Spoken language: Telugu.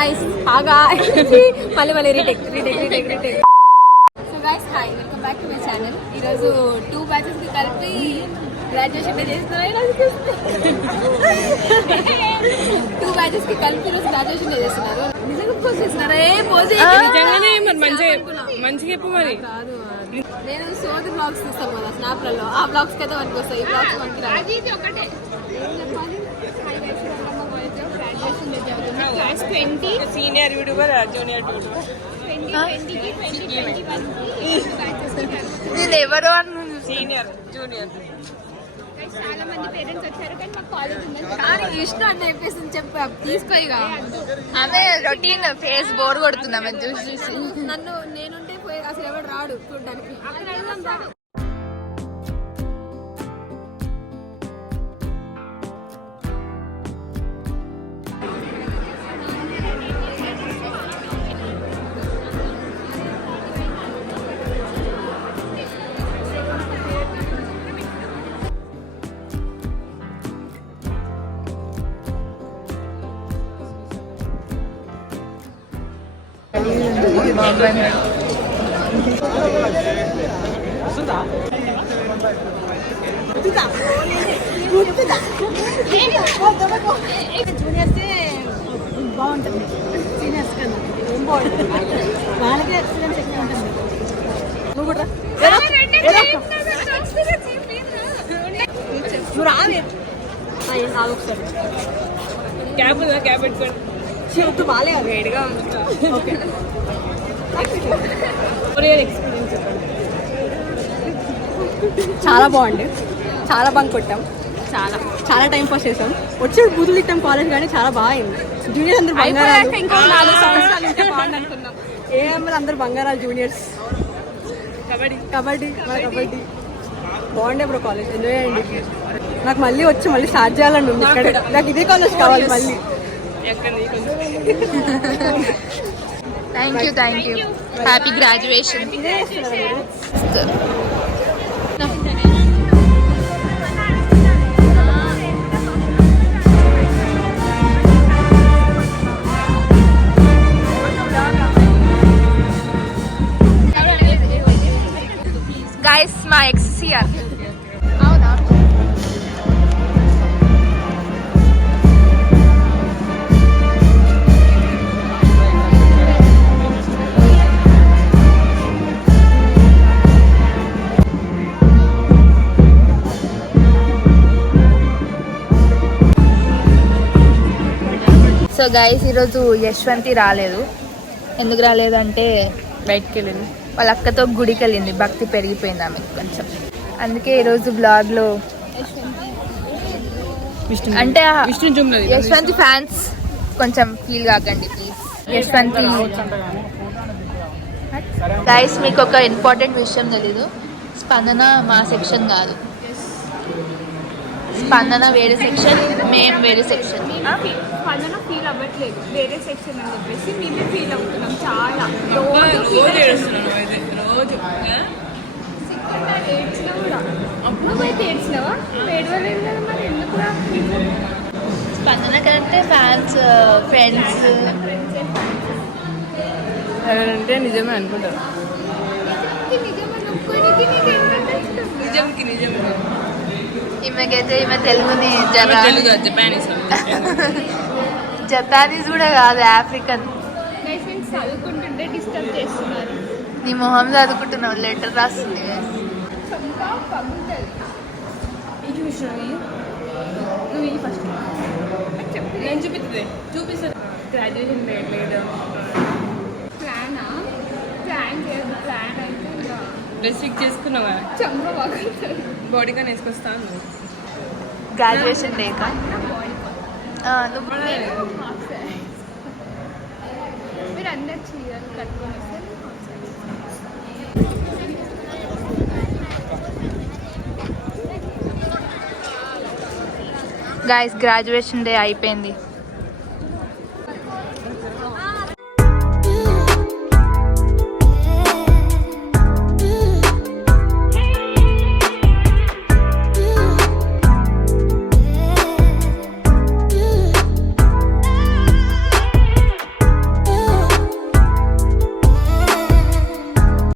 guys, మళ్ళీ retake. So guys hi, welcome back to my channel. ఈరోజు 2 batches కి కలిపి గ్రాడ్యుయేషన్ డే చేస్తున్నారు. 2 batches కి కలిపి ఈరోజు గ్రాడ్యుయేషన్ డే చేస్తున్నారు. నిజంగా పోస్ట్ చేస్తున్నారా? నిజంగానే మంచిగా చెప్పు మరి. కాదు, నేను సోది బ్లాగ్స్ తీస్తాను కదా స్నాప్లలో, ఆ బ్లాగ్స్ అయితే మనకి వస్తాయి. ఈ బ్లాగ్స్ మనకి రాదు. ఒకటే class 20 senior YouTuber, junior YouTuber. నేను ఎవరో సీనియర్ జూనియర్. చాలా మంది పేరెంట్స్ వచ్చారు కానీ మాకు కాలేజ్ ఉంది. కానీ ఇష్టం అంటే చెప్పేసి చెప్పా తీసుకోయిగా. ఆమె రొటీన్ ఫేస్ బోర్ కొడుతుంది ఆమె చూసి. నన్ను నేనుంటే పోయి అసలు ఎవరు రాడు చూడడానికి. అక్కడ అడుగుదాం. జూనియర్సే బాగుంటుంది, సీనియర్స్ కన్నా ఏం బాగుంటుంది. వాళ్ళకే ఎక్స్పీరియన్స్ ఎక్కువ ఉంటుంది. నువ్వు కూడా నువ్వు రావే ఒకసారి క్యాబ్ పెట్టుకోండి. చెబుతూ బాగాలే అది వేడిగా ఓకే. ఎక్స్పీరియన్స్ చెప్పండి. చాలా బాగుంది, చాలా బంక్ కొట్టాం, చాలా టైం పాస్ చేసాం. వచ్చి బూతులు తిట్టాం కాలేజ్, కానీ చాలా బాగా అయింది. జూనియర్స్ అందరు బంగారాలు. ఇంకా 4 సంవత్సరాలు ఉంటే బాగుంది అనుకున్నాం. ఏ అమ్మాయిలు అందరు బంగారాలు జూనియర్స్. కబడ్డీ బాగుండే బ్రో కాలేజ్. ఎంజాయ్ అయ్యండి. నాకు మళ్ళీ వచ్చి మళ్ళీ స్టార్ట్ చేయాలని ఉంది. ఇక్కడ నాకు ఇదే కాలేజ్ కావాలి మళ్ళీ. Thank you. Happy graduation. Guys మా ఎక్స్సిఆర్ అవునా? సో గైస్ ఈరోజు యశ్వంతి రాలేదు. ఎందుకు రాలేదంటే బయటికి వెళ్ళింది. వాళ్ళ అక్కతో గుడికి వెళ్ళింది. భక్తి పెరిగిపోయింది ఆమె కొంచెం. అందుకే ఈరోజు బ్లాగ్లో అంటే యశ్వంతి ఫ్యాన్స్ కొంచెం ఫీల్ కాకండి ప్లీజ్. యశ్వంతి గైస్ మీకు ఒక ఇంపార్టెంట్ విషయం తెలీదు. స్పందన మా సెక్షన్ కాదు. స్పందన వేరే సెక్షన్, మేము వేరే సెక్షన్. స్పందన ఫీల్ అవ్వట్లేదు వేరే సెక్షన్ అని చెప్పేసి మేమే ఫీల్ అవుతున్నాం. చాలా ఏడ్చినా కూడా అప్పుడైతే ఏడ్చినావా? ఏడవలేదు కదా మరి ఎందుకు? స్పందన కంటే ఫ్యాన్స్, ఫ్రెండ్స్ అంటే నిజమే అనుకుంటారు. నిజం ఈమెకైతే ఈమె తెలుగుని జపానీస్ కూడా కాదు, ఆఫ్రికన్. చదువుకుంటుంటే డిస్టర్బ్ చేస్తున్నారు. నీ మొహం చదువుకుంటున్నావు, లెటర్ రాస్తుంది. నేను చూపిస్తాను. గ్రాడ్యుయేషన్ లేదు ప్లాన్ అయితే డ్రెస్ ఫిక్స్ చేసుకున్నావా? బాడీగా వేసుకొస్తాను. గ్రాడ్యుయేషన్ డే మీరు అందరు చీరలు కట్టుకొని వస్తే గైస్ గ్రాడ్యుయేషన్ డే అయిపోయింది.